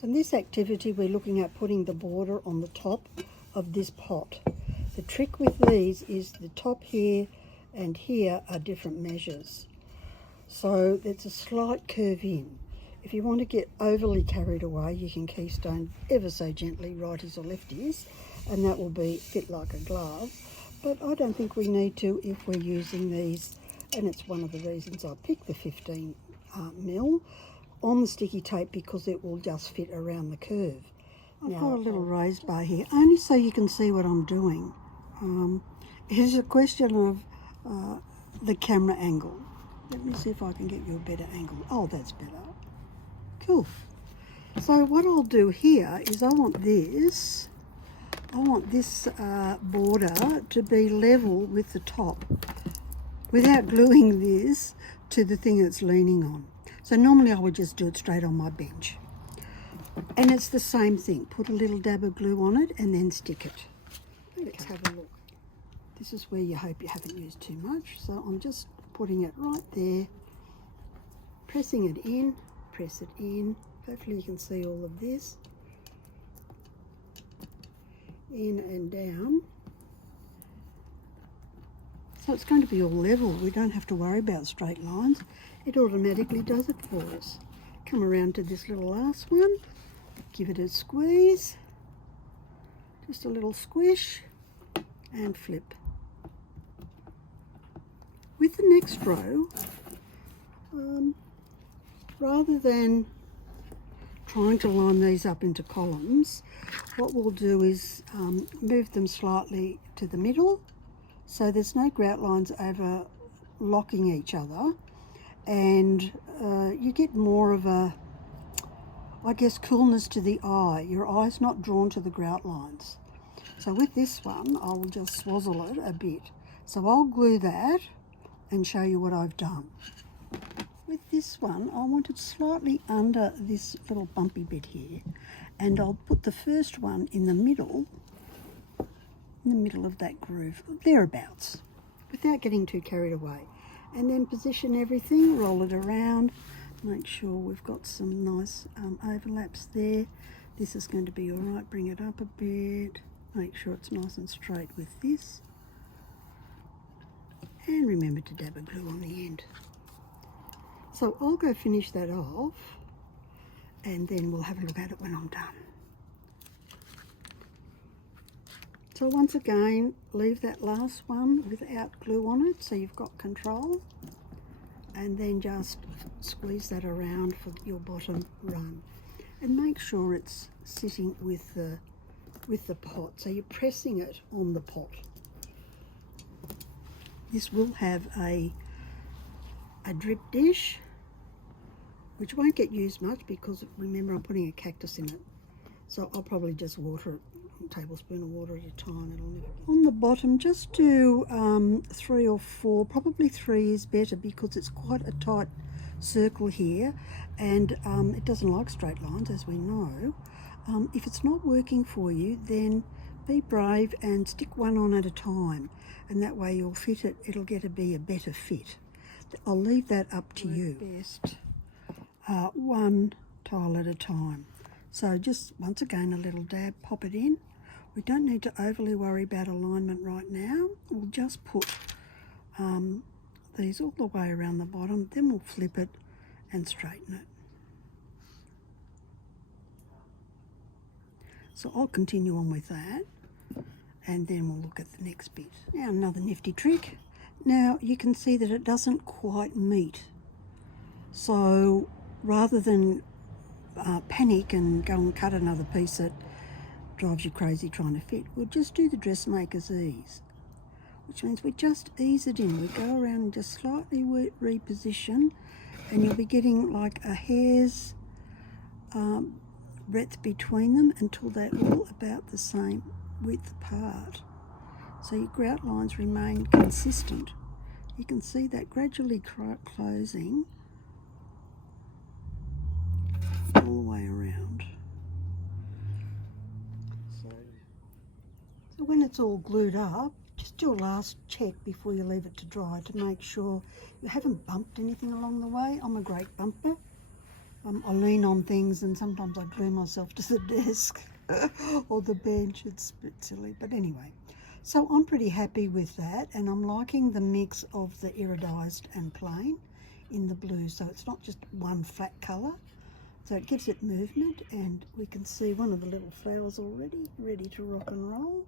So in this activity we're looking at putting the border on the top of this pot. The trick with these is the top here and here are different measures. So there's a slight curve in. If you want to get overly carried away, you can keystone ever so gently, righties or lefties, and that will fit like a glove. But I don't think we need to if we're using these, and it's one of the reasons I picked the 15 mil on the sticky tape, because it will just fit around the curve. I've got a little raised bar here, only so you can see what I'm doing. It's a question of the camera angle. Let me see if I can get you a better angle. Oh, that's better. Cool. So what I'll do here is I want this border to be level with the top without gluing this to the thing it's leaning on. So normally I would just do it straight on my bench. And it's the same thing. Put a little dab of glue on it and then stick it. Let's have a look. This is where you hope you haven't used too much. So I'm just putting it right there, pressing it in, press it in. Hopefully you can see all of this. In and down. So it's going to be all level. We don't have to worry about straight lines. It automatically does it for us. Come around to this little last one. Give it a squeeze. Just a little squish and flip. With the next row, rather than trying to line these up into columns, what we'll do is move them slightly to the middle so there's no grout lines overlocking each other, and you get more of a, I guess, coolness to the eye. Your eye's not drawn to the grout lines. So with this one, I'll just swazzle it a bit. So I'll glue that and show you what I've done. With this one, I want it slightly under this little bumpy bit here, and I'll put the first one in the middle of that groove, thereabouts, without getting too carried away. And then position everything, roll it around, make sure we've got some nice overlaps there. This is going to be all right. Bring it up a bit, make sure it's nice and straight with this, and remember to dab a glue on the end. So I'll go finish that off, and then we'll have a look at it when I'm done. So once again, leave that last one without glue on it so you've got control, and then just squeeze that around for your bottom run, and make sure it's sitting with the pot, so you're pressing it on the pot. This will have a drip dish, which won't get used much because remember I'm putting a cactus in it, so I'll probably just water it, a tablespoon of water at a time. It'll never. On the bottom, just do 3 or 4, probably 3 is better because it's quite a tight circle here, and it doesn't like straight lines, as we know. If it's not working for you, then be brave and stick one on at a time, and that way you'll fit it, it'll get to be a better fit. I'll leave that up to you. Best one tile at a time. So just once again a little dab, pop it in. We don't need to overly worry about alignment right now. We'll just put these all the way around the bottom, then we'll flip it and straighten it. So I'll continue on with that, and then we'll look at the next bit. Now another nifty trick. Now you can see that it doesn't quite meet. So rather than panic and go and cut another piece that drives you crazy trying to fit, we'll just do the dressmaker's ease, which means we just ease it in. We go around and just slightly reposition, and you'll be getting like a hair's breadth between them until they're all about the same width apart. So your grout lines remain consistent. You can see that gradually closing all the way around. So when it's all glued up, just do a last check before you leave it to dry to make sure you haven't bumped anything along the way. I'm a great bumper. I lean on things and sometimes I glue myself to the desk or the bench. It's a bit silly, but anyway. So I'm pretty happy with that, and I'm liking the mix of the iridised and plain in the blue, so it's not just one flat colour. So it gives it movement, and we can see one of the little flowers already ready to rock and roll.